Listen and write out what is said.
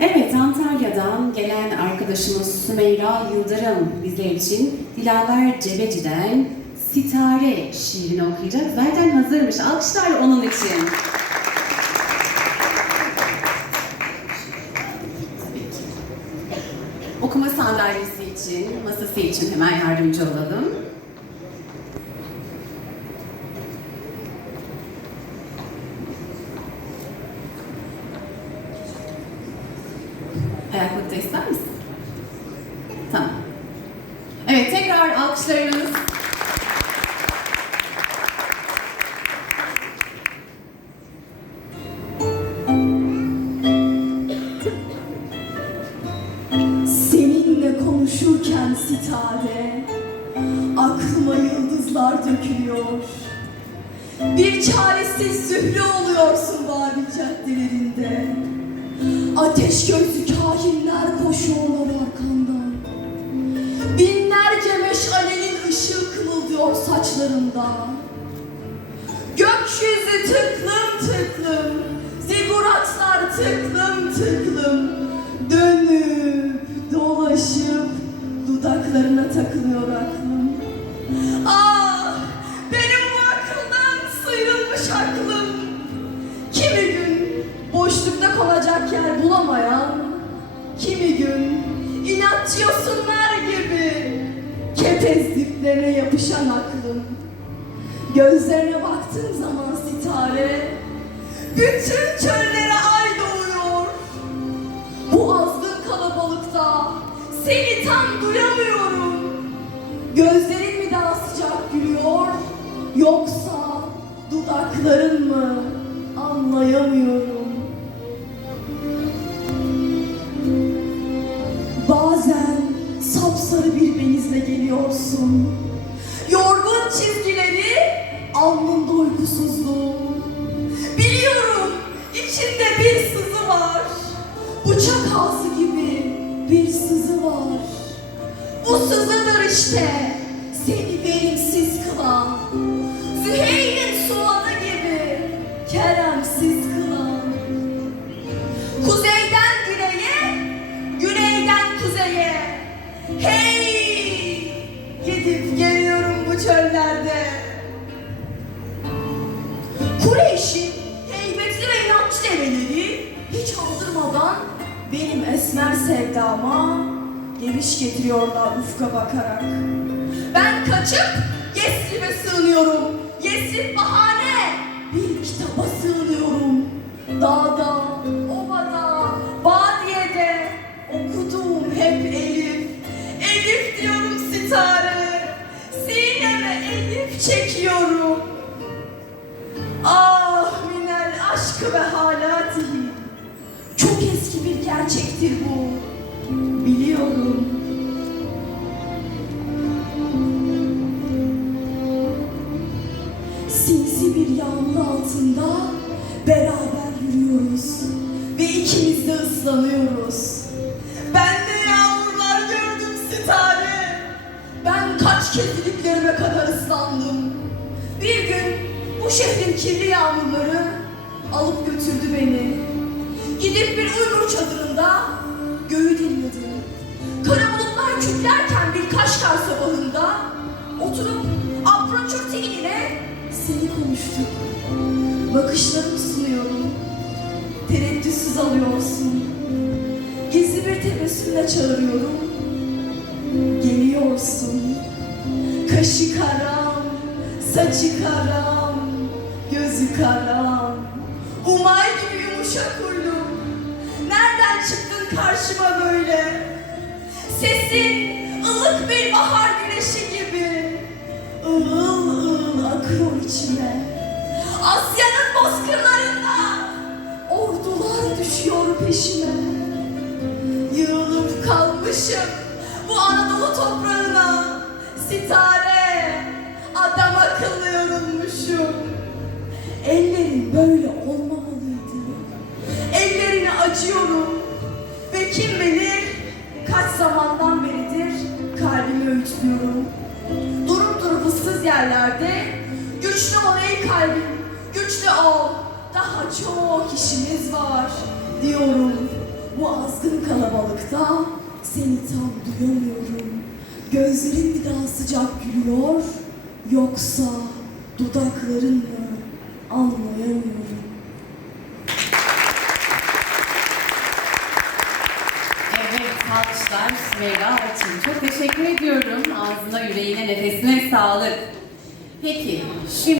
Evet, Antalya'dan gelen arkadaşımız Sümeyra Yıldırım bizler için Dilaver Cebeci'den Sitare şiirini okuyacak. Zaten hazırmış. Alkışlar onun için. Okuma sandalyesi için, masası için hemen yardımcı olalım. Ayaklıkta ister misin? Tamam. Evet, tekrar alkışlarınız. Seninle konuşurken sitare Aklıma yıldızlar dökülüyor Bir çaresiz zühre oluyorsun Babil caddelerinde Ateş gözlü kahinler koşuyorlar arkandan. Binlerce meşalenin ışığı kımıldıyor saçlarında. Gökyüzü tıklım tıklım Ziguratlar tıklım tıklım. Dönüp dolaşıp Dudaklarına takılıyor aklım. Ah benim bu akıldan sıyrılmış aklım. Kimi gün boşlukta konacak yer Kimi gün inatçı yosunlar gibi. Kepez diplerine yapışan aklım. Gözlerine baktığım zaman sitare. Bütün çöllere ay doğuyor. Bu azgın kalabalıkta Seni tam duyamıyorum. Gözlerin mi daha sıcak gülüyor Yoksa dudakların mı Anlayamıyorum geliyorsun Yorgun çizgileri alnında uykusuzluğum Biliyorum içinde bir sızı var. Bıçak ağzı gibi bir sızı var. Bu sızıdır işte esmer sevdama geviş getiriyorlar ufka bakarak. Ben kaçıp Yesrib'e sığınıyorum. Yesrib bahane. Bir kitaba sığınıyorum. Dağda, Çok eski bir gerçektir bu. Biliyorum. Sinsi bir yağmur altında beraber yürüyoruz. Ve ikimiz de ıslanıyoruz. Ben de yağmurlar gördüm sitare. Ben kaç kez iliklerime kadar ıslandım. Bir gün bu şehrin kirli yağmurları alıp götürdü beni. Gidip bir Uygur çadırında göğü dinledim. Kara bulutlar kütlerken bir Kaşgar sabahında oturup Aproçurti ile seni konuştuk. Bakışlarımı sunuyorum. Tereddütsüz alıyorsun. Gizli bir tebessümle çağırıyorum. Geliyorsun. Kaşı karam, saçı karam, gözü karam. Umay gibi yumuşak karşıma böyle? Sesin ılık bir bahar güneşi gibi. Iğıl ığıl akıyor içime. Asya'nın bozkırlarında ordular düşüyor peşime. Yığılıp kalmışım bu Anadolu toprağına. Sitare, adam akıllı yorulmuşum. Ellerin böyle olmamalıydı. Ellerine acıyorum. Kim bilir kaç zamandan beridir kalbimi öğütlüyorum. Durup durup ıssız yerlerde güçlü ol ey kalbim, güçlü ol. daha çok işimiz var diyorum. Bu azgın kalabalıkta seni tam duyamıyorum. Gözlerin mi daha sıcak gülüyor yoksa dudakların mı anlayamıyorum. Evet, alkışlar Sümeyra için. Çok teşekkür ediyorum. Ağzına, yüreğine, nefesine sağlık. Peki, şimdi...